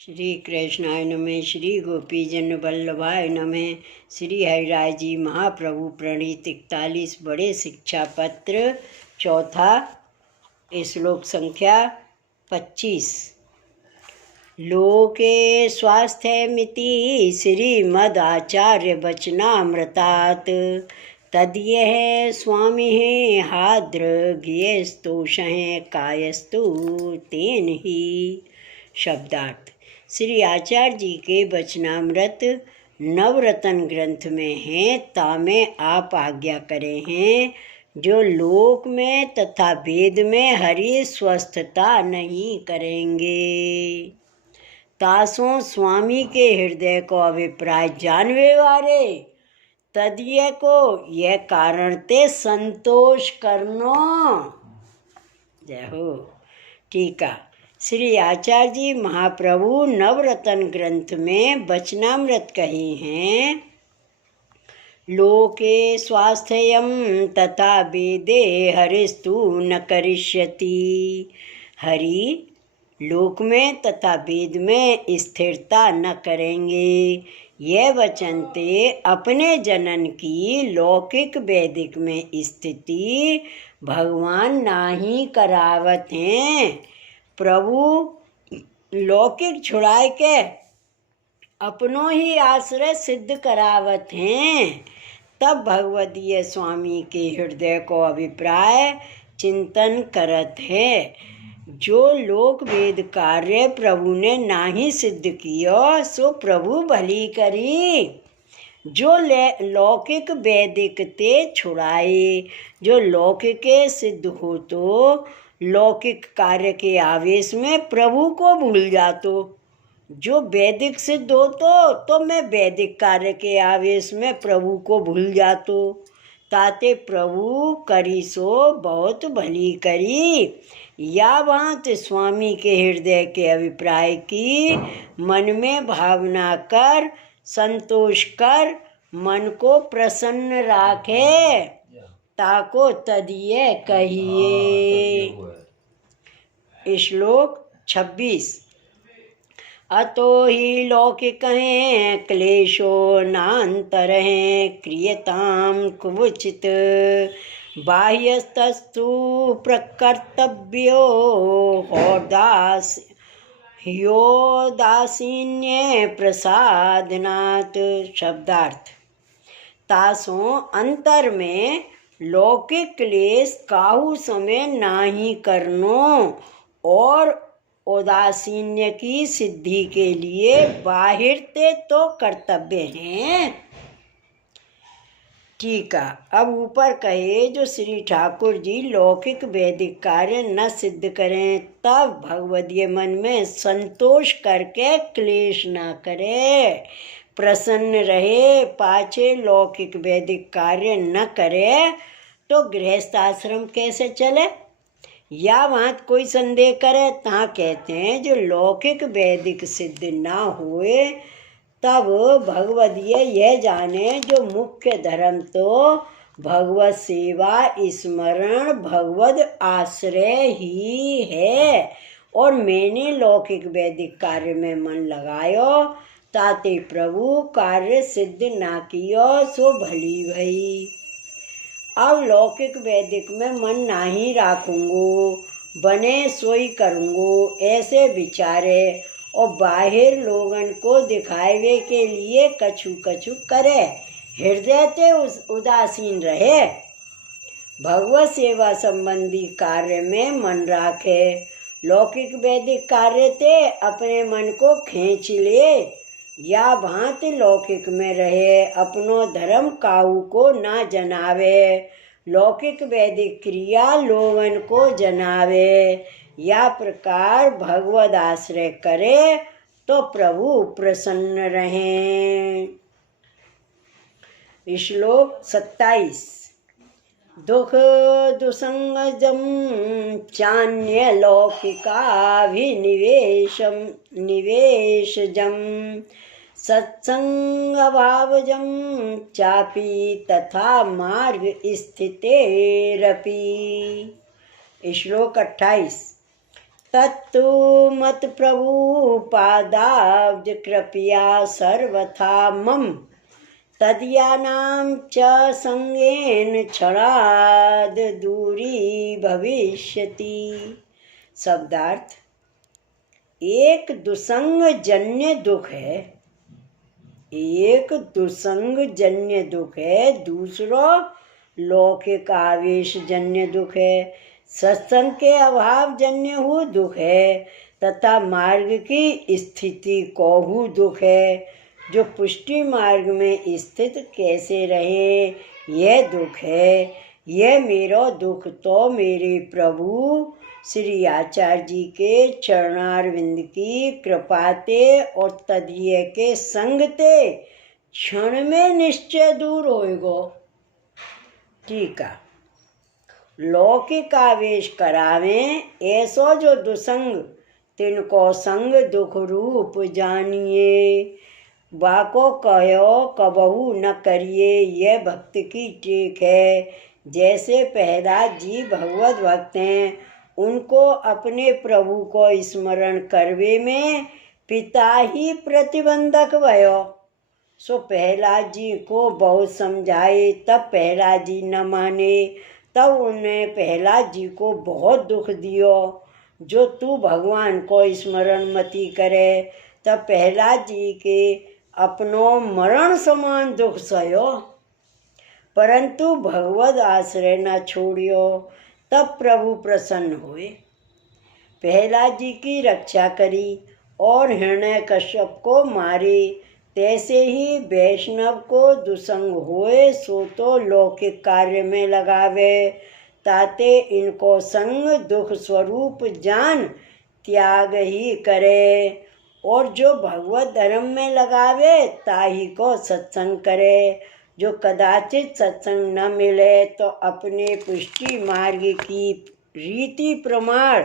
श्री कृष्णाय नमः। श्री गोपीजन वल्लभाय नमः। श्री हरिराय जी महाप्रभु प्रणीत 41 बड़े शिक्षा पत्र, चौथा, श्लोक संख्या 25। लोके स्वास्थ्यमिति श्रीमदाचार्य वचनामृतात् तद्यः स्वामिः हाद्रग्यस्तोषः कायस्तु तेन ही। शब्दार्थ। श्री आचार्य जी के वचनामृत नवरत्न ग्रंथ में हैं, तामें आप आज्ञा करें हैं, जो लोक में तथा वेद में हरि स्वस्थता नहीं करेंगे। तासों स्वामी के हृदय को अभिप्राय जानवे वारे तदिये को यह कारण ते संतोष करनो। जय हो। टीका। श्री आचार्य जी महाप्रभु नवरत्न ग्रंथ में वचनामृत कहे हैं, लोके स्वास्थ्यम तथा वेदे हरिस्तु न करिष्यति। हरि लोक में तथा वेद में स्थिरता न करेंगे। यह वचन ते अपने जनन की लौकिक वैदिक में स्थिति भगवान नाही करावत हैं। प्रभु लौकिक छुड़ाए के अपनो ही आश्रय सिद्ध करावत हैं। तब भगवदीय स्वामी के हृदय को अभिप्राय चिंतन करत है। जो लोक वेद कार्य प्रभु ने नाही सिद्ध कियो, सो प्रभु भली करी। जो लौकिक वैदिक ते छुड़ाए, जो लौकिक सिद्ध हो तो लौकिक कार्य के आवेश में प्रभु को भूल जातो। जो वैदिक सिद्ध हो तो मैं वैदिक कार्य के आवेश में प्रभु को भूल जातो। ताते प्रभु करी सो बहुत भली करी। या बात स्वामी के हृदय के अभिप्राय की मन में भावना कर, संतोष कर, मन को प्रसन्न राखे, ताको तदिये कहिए। श्लोक 26। अतो ही लौकिक हैं क्लेशो नान्तर हैं क्रियताम कुवचित बाह्यस्तस्तु प्रकर्तव्यो ह्योदासीन्य प्रसादनात्। शब्दार्थ। तासों अंतर में लौकिक क्लेश काहू समय नाही करनो और उदासीन्य की सिद्धि के लिए बाहिर ते तो कर्तव्य हैं। टीका। अब ऊपर कहे जो श्री ठाकुर जी लौकिक वैदिक कार्य न सिद्ध करें, तब भगवदीय मन में संतोष करके क्लेश ना करे, प्रसन्न रहे। पाछे लौकिक वैदिक कार्य न करे तो गृहस्थ आश्रम कैसे चले। या वहाँ कोई संदेह करे, तहाँ कहते हैं जो लौकिक वैदिक सिद्ध ना हुए, तब भगवदीय यह जाने जो मुख्य धर्म तो भगवत सेवा स्मरण भगवद आश्रय ही है। और मैंने लौकिक वैदिक कार्य में मन लगायो, ताते प्रभु कार्य सिद्ध ना कियो, सो भली भई। अब लौकिक वैदिक में मन नाही राखूंगो, बने सोई करूंगो, ऐसे विचारे और बाहर लोगन को दिखावे के लिए कछु कछु करे, हृदय ते उदासीन रहे। भगवत सेवा संबंधी कार्य में मन राखे, लौकिक वैदिक कार्य ते अपने मन को खींच ले। या भांति लौकिक में रहे, अपनो धर्म काऊ को ना जनावे, लौकिक वैदिक क्रिया लोगन को जनावे। या प्रकार भगवद आश्रय करे तो प्रभु प्रसन्न रहें। श्लोक 27। दुख दुसंगजम चान्य लौकिकाभिनिवेशजम सत्संगभावजम चापि तथा मार्ग स्थितेरपि। श्लोक 28। तत्तु मत प्रभु पादाब्ज कृपया सर्वथा मम तदीयानां च संगेन क्षणाद दूरी भविष्यति। शब्दार्थ: एक दुसंग जन्य दुख है, एक दुसंग जन्य दुख है, दूसरा लौकिक आवेश जन्य दुख है, सत्संग के अभाव जन्य हु दुख है तथा मार्ग की स्थिति कोहु दुख है। जो पुष्टि मार्ग में स्थित कैसे रहे यह दुख है। यह मेरा दुख तो मेरे प्रभु श्री आचार्य जी के चरणारविंद की कृपाते और तदीय के संगते क्षण में निश्चय दूर होएगो। टीका: लौकिक आवेश करावे ऐसो जो दुसंग तिनको संग दुख रूप जानिए। बाको कहो कबहू न करिए यह भक्त की टेक है। जैसे प्रहलाद जी भगवत भक्त हैं, उनको अपने प्रभु को स्मरण करवे में पिता ही प्रतिबंधक भयो। सो प्रहलाद जी को बहुत समझाए, तब प्रहलाद जी न माने। तब उन्हें प्रहलाद जी को बहुत दुख दियो, जो तू भगवान को स्मरण मती करे। तब प्रहलाद जी के अपनो मरण समान दुख सयो, परंतु भगवत आश्रय न छोड़ियो। तब प्रभु प्रसन्न हुए, प्रहलाद जी की रक्षा करी और हिरण्यकश्यप को मारे। तैसे ही वैष्णव को दुसंग होए सो तो लौकिक कार्य में लगावे, ताते इनको संग दुख स्वरूप जान त्याग ही करे। और जो भगवत धर्म में लगावे ताही को सत्संग करे। जो कदाचित सत्संग न मिले तो अपने पुष्टि मार्ग की रीति प्रमाण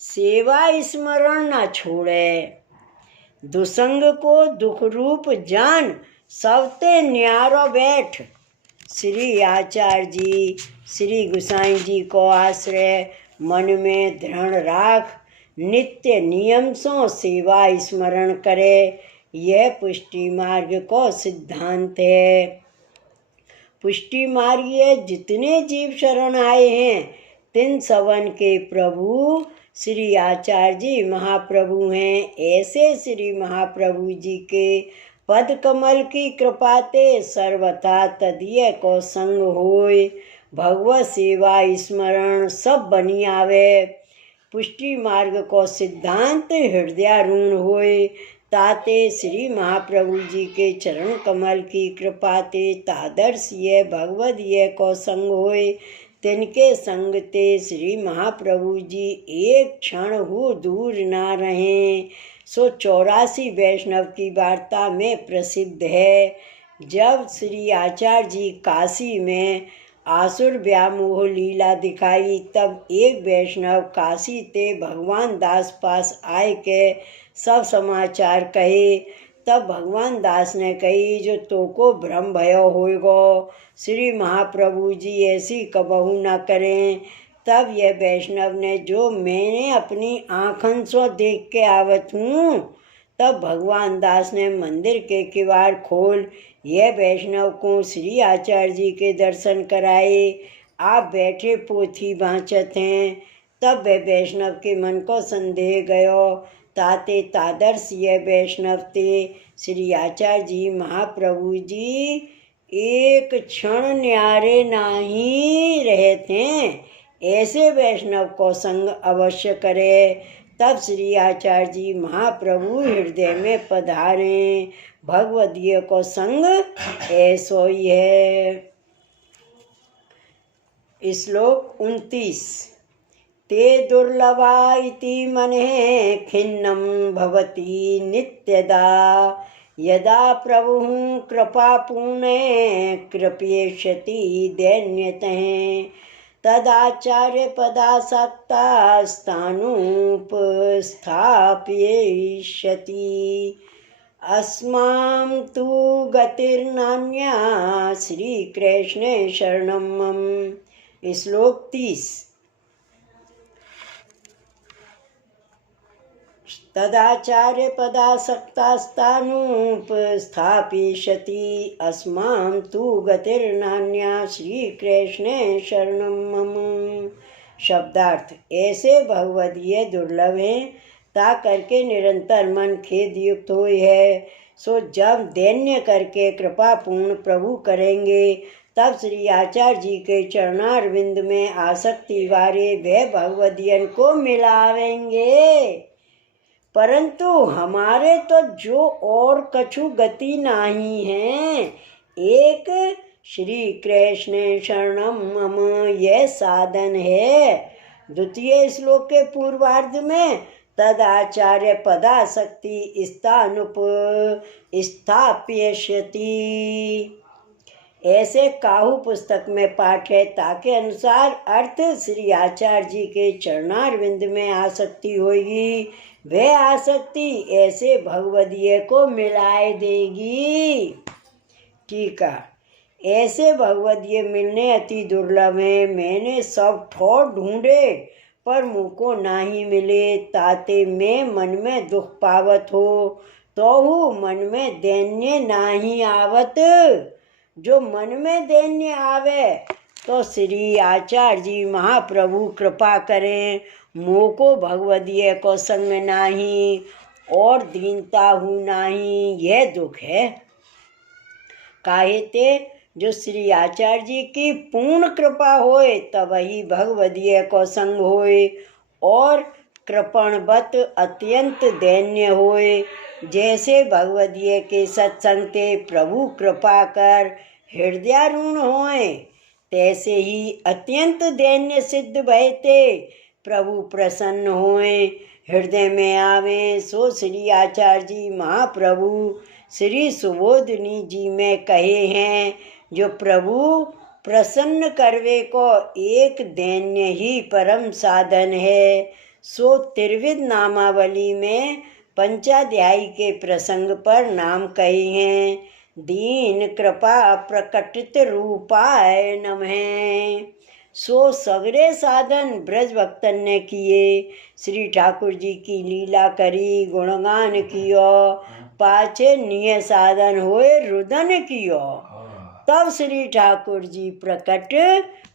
सेवा स्मरण न छोड़े। दुसंग को दुख रूप जान सबते न्यारो बैठ। श्री आचार्य जी श्री गोसाई जी को आश्रय मन में दृढ़ राख नित्य नियम सो सेवा स्मरण करे। यह पुष्टि मार्ग को सिद्धांत है। पुष्टि मार्ग ये जितने जीव शरण आए हैं तिन सवन के प्रभु श्री आचार्य जी महाप्रभु हैं। ऐसे श्री महाप्रभु जी के पद कमल की कृपाते सर्वथा तदीय को संग होय। भगवत सेवा स्मरण सब बनी आवे। पुष्टि मार्ग को सिद्धांत हृदयारूढ़ होय। ताते श्री महाप्रभु जी के चरण कमल की कृपाते तादर्श ये भगवद ये को संग होय। तिनके संग ते श्री महाप्रभु जी एक क्षण हो दूर ना रहें। सो 84 वैष्णव की वार्ता में प्रसिद्ध है। जब श्री आचार्य जी काशी में आसुर व्यामोह लीला दिखाई, तब एक वैष्णव काशी ते भगवान दास पास आए के सब समाचार कहे। तब भगवान दास ने कही, जो तो को भ्रम भयो होएगो, श्री महाप्रभु जी ऐसी कबहू न करें। तब यह वैष्णव ने, जो मैंने अपनी आँखन सो देख के आवत हूँ। तब भगवान दास ने मंदिर के किवाड़ खोल यह वैष्णव को श्री आचार्य जी के दर्शन कराए। आप बैठे पोथी बाँचत हैं। तब वह वैष्णव के मन को संदेह गयो। ताते तादर्श यह वैष्णव ते श्री आचार्य जी महाप्रभु जी एक क्षण न्यारे नाही रहते। ऐसे वैष्णव को संग अवश्य करे। तब श्री आचार्य जी महाप्रभु हृदय में पधारे। भगवदीय को संग ऐसो ही है। श्लोक 29। ते दुर्लभा इति मने खिन्नं भवति नित्यदा यदा प्रभुः कृपापूर्णे कृपयिष्यति दैन्यतः तदाचार्य पदासक्ता स्थानुपस्थापयिष्यति अस्मां तु गतिर्नान्या श्रीकृष्णे शरणं मम। श्लोक 30। तदाचार्य पदासक्तास्तानुपस्थापयिष्यति अस्मां तु गतिर्नान्या श्रीकृष्णे शरणं मम। शब्दार्थ, ऐसे भगवदीय दुर्लभ हैं ता करके निरंतर मन खेद युक्त हुई है। सो जब दैन्य करके कृपा पूर्ण प्रभु करेंगे तब श्री आचार्य जी के चरणारविंद में आसक्ति वाले वे भगवदियन को मिलावेंगे। परंतु हमारे तो जो और कछु गति नहीं है, एक श्री कृष्ण शरणम मम यह साधन है। द्वितीय श्लोक के पूर्वार्ध में तदाचार्य पदासक्ति स्थानुप स्थाप्यष्यति ऐसे काहू पुस्तक में पाठ है। ताके अनुसार अर्थ श्री आचार्य जी के चरणारविंद में आसक्ति होगी, वह आसक्ति ऐसे भगवदीय को मिलाए देगी। ठीक है, ऐसे भगवदीय मिलने अति दुर्लभ है। मैंने सब ठोर ढूंढे पर मुझको नाही मिले। ताते में मन में दुख पावत हो तो मन में दैन्य नाही आवत। जो मन में दैन्य आवे तो श्री आचार्य जी महाप्रभु कृपा करें। मोको भगवदीय को संग नाही और दीनता हूँ नाही, यह दुख है। काहे ते जो श्री आचार्य जी की पूर्ण कृपा होए तब वही भगवदीय को संग होए और कृपणवत अत्यंत दैन्य होए। जैसे भगवदीय के सत्संग ते प्रभु कृपा कर हृदयारूढ़ होए, तैसे ही अत्यंत दैन्य सिद्ध भयते प्रभु प्रसन्न होए हृदय में आवे। सो श्री आचार्य जी महाप्रभु श्री सुबोधनी जी में कहे हैं, जो प्रभु प्रसन्न करवे को एक दैन्य ही परम साधन है। सो त्रिविध नामावली में पंचाध्यायी के प्रसंग पर नाम कहे हैं। दीन कृपा प्रकटित रूपाय नमः। सो सगरे साधन ब्रज भक्तन ने किए। श्री ठाकुर जी की लीला करी, गुणगान कियो, पाछे निय साधन होए रुदन कियो। तब श्री ठाकुर जी प्रकट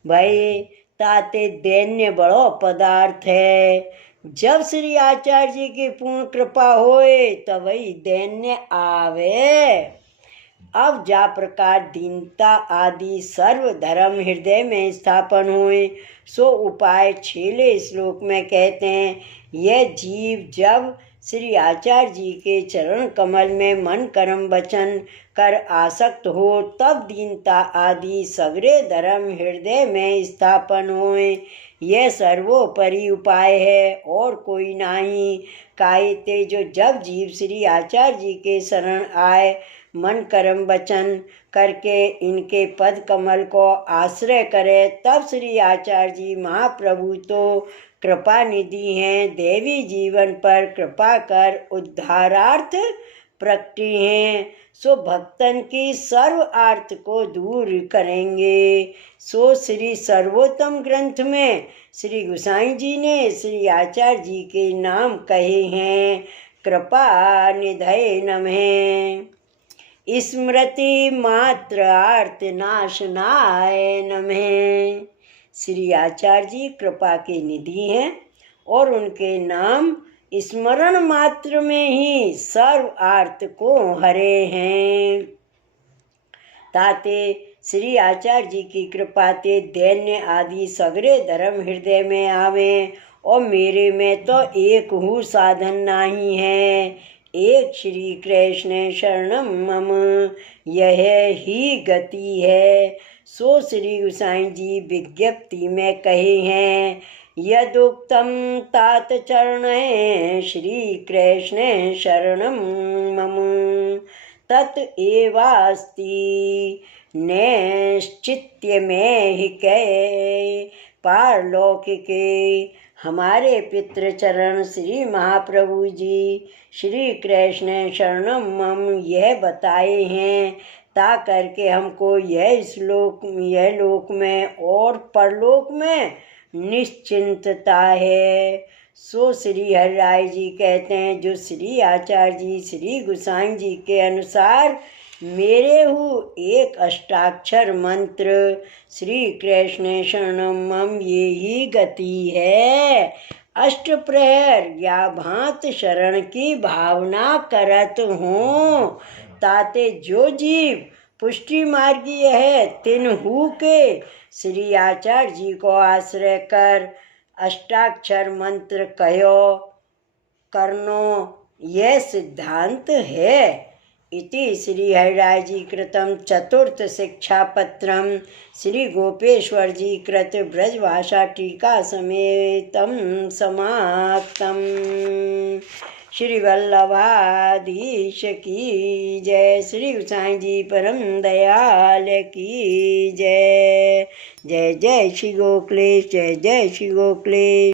भये। ताते दैन्य बड़ो पदार्थ है। जब श्री आचार्य जी की पूर्ण कृपा होए तब वही दैन्य आवे। अब जा प्रकार दीनता आदि सर्व धर्म हृदय में स्थापन हुए सो उपाय 6वें श्लोक में कहते हैं। यह जीव जब श्री आचार्य जी के चरण कमल में मन कर्म वचन कर आसक्त हो तब दीनता आदि सगरे धर्म हृदय में स्थापन होए। यह सर्वोपरि उपाय है और कोई नहीं। कायते जो जब जीव श्री आचार्य जी के शरण आए मन कर्म वचन करके इनके पद कमल को आश्रय करे तब श्री आचार्य जी महाप्रभु तो कृपा निधि हैं। देवी जीवन पर कृपा कर उद्धारार्थ प्रकटी हैं। सो भक्तन की सर्व आर्थ को दूर करेंगे। सो श्री सर्वोत्तम ग्रंथ में श्री गोसाई जी ने श्री आचार्य जी के नाम कहे हैं। कृपा निधये नमः। स्मृति मात्र आर्त नाशनाय नमः। श्री आचार्य जी कृपा के निधि हैं और उनके नाम स्मरण मात्र में ही सर्व आर्त को हरे हैं। ताते श्री आचार्य जी की कृपा ते दैन्य आदि सगरे धर्म हृदय में आवे और मेरे में तो एक हूँ साधन नहीं है। एक श्री कृष्ण शरणम मम यह ही गति है। सो श्री गोसाई जी विज्ञप्ति में कहे हैं। यदुक्तम तात चरण श्री कृष्ण शरणम मम तत् एवास्ति नैश्चित्य में ही कै पारलौकिके। हमारे पितृचरण श्री महाप्रभु जी श्री कृष्ण शरणम मम यह बताए हैं ता करके हमको यह लोक में और परलोक में निश्चिंतता है। सो श्री हरिराय जी कहते हैं, जो श्री आचार्य जी श्री गोसाई जी के अनुसार मेरे हूँ एक अष्टाक्षर मंत्र श्री कृष्ण शरणम मम ये ही गति है। अष्ट प्रहर या भांत शरण की भावना करत हूँ, ताते जो जीव पुष्टि मार्गीय है तिन्हू के श्री आचार्य जी को आश्रय कर अष्टाक्षर मंत्र कयो करनो यह सिद्धांत है। इति श्री हरिराय जी कृतं चतुर्थ शिक्षापत्रम श्री गोपेश्वर जी कृत ब्रजभाषा टीका समेतम समाप्तम। श्री वल्लभाधीश की जय। श्री गोसाई जी परम दयाल की जय। जय जय श्री गोखलेश, जय जय श्री गोखलेश।